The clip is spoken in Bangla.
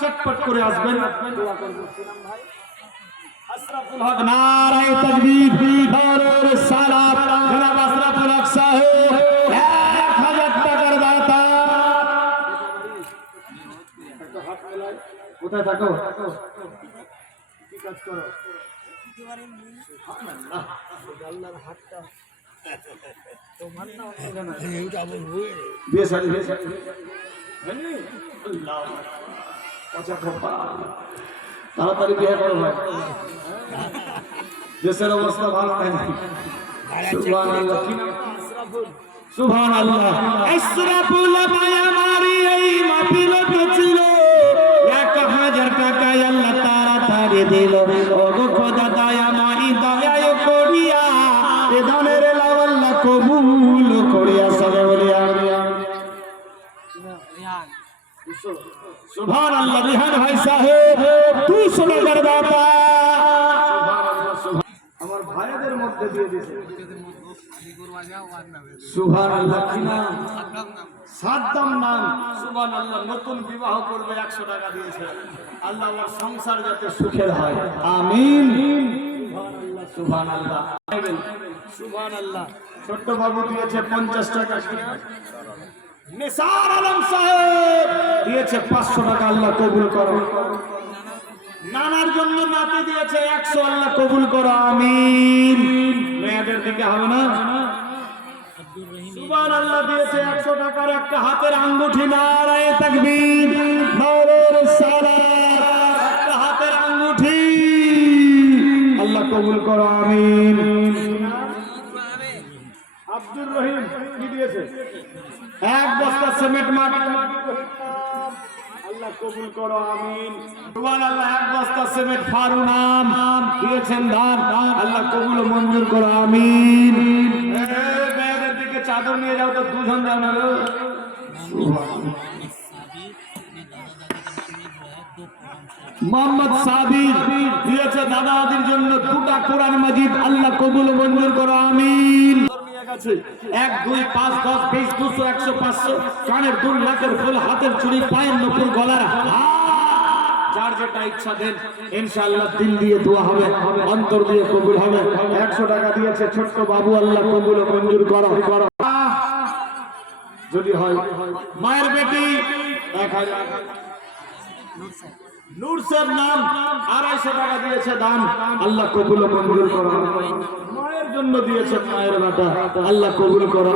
চটপট করে আসবেন। আশরাফুল হক নারায়ে তাকবীর, নারায়ে রিসালাত, জনাব আশরাফুল হক সাহেব 1000 টাকার দাতা। কোথায় থাকো, কি কাজ করো? সুবহানাল্লাহ, আল্লাহর হাতটা তোমার না অন্য না, এইটা বলবো বিয়ে শাদী হয়নি। আল্লাহ আচ্ছা খোপা তাড়াতাড়ি বিয়ে করো ভাই, দেশের অবস্থা ভালো নাই। সুবহানাল্লাহ, কি নাম? সুবহানাল্লাহ। আশরাফুল ভাই আমারই এই মাহফিলতে ছিল, 1000 টাকা আল্লাহ তাড়াতাড়ি দিল। ওগো খোদা দয়া মাই দয়ায় করিয়া এ দানের লাভ আল্লাহ কবুল করিয়া। সবাই বলি আমিন। সুবহানাল্লাহ। রিহান ভাই সাহেব 200 টাকার দাতা। আমার ভাইদের মধ্যে দিয়ে দিয়েছে। সুবহানাল্লাহ। কি নাম? সাদ্দাম নাম। সুবহানাল্লাহ। নতুন বিবাহ করবে, 100 টাকা দিয়েছে। আল্লাহ ওর সংসার যাতে সুখের হয়, আমিন। সুবহানাল্লাহ, সুবহানাল্লাহ, সুবহানাল্লাহ। ছোট্ট বাবু দিয়েছে 50 টাকা। নিসার আলম সাহেব দিয়েছে 500 টাকা, আল্লাহ কবুল করো। নানার জন্য নাতি দিয়েছে 100, আল্লাহ কবুল করো, আমিন। মেয়েদের দিকে হবে না? সুবহানাল্লাহ। দিয়েছে 100 টাকার একটা হাতের আঙ্গুঠি। নারায়ে তাকবীর, নারায়ে রিসালাত, একটা হাতের আঙ্গুঠি, আল্লাহ কবুল করো, আমিন। আব্দুর রহিম কি দিয়েছে? 1 বস্তা সিমেন্ট মাটি, আল্লাহ কবুল করো, আমিন। সুবহানাল্লাহ। 1 বস্তা সিমেন্ট ফারুনাম দিয়েছেন দান, আল্লাহ কবুল ও মঞ্জুর করো, আমিন। মেয়েদের দিকে চাদর নিয়ে যাও তো, 2 জন যাও না। মোহাম্মদ সাবির দিয়েছে দাদা দাদির জন্য 2টা কোরআন মাজিদ, আল্লাহ কবুল ও মঞ্জুর করো, আমিন। 1 2 5 10 20 200 100 500 কানের দুল, নাকের ফুল, হাতের চুড়ি, পায়ের নপুর, গলার যার যেটা ইচ্ছা দেন, ইনশাআল্লাহ দিল দিয়ে দোয়া হবে, অন্তর দিয়ে কবুল হবে। 100 টাকা দিয়েছে ছোট্ট বাবু, আল্লাহ কবুল ও মঞ্জুর করো। যদি হয় মায়ের বেটি 1000, নূর সাহেব নাম 250 টাকা দিয়েছে দান, আল্লাহ কবুল ও মঞ্জুর করো। মায়ের জন্য দিয়েছে মায়ের বেটা, আল্লাহ কবুল করো।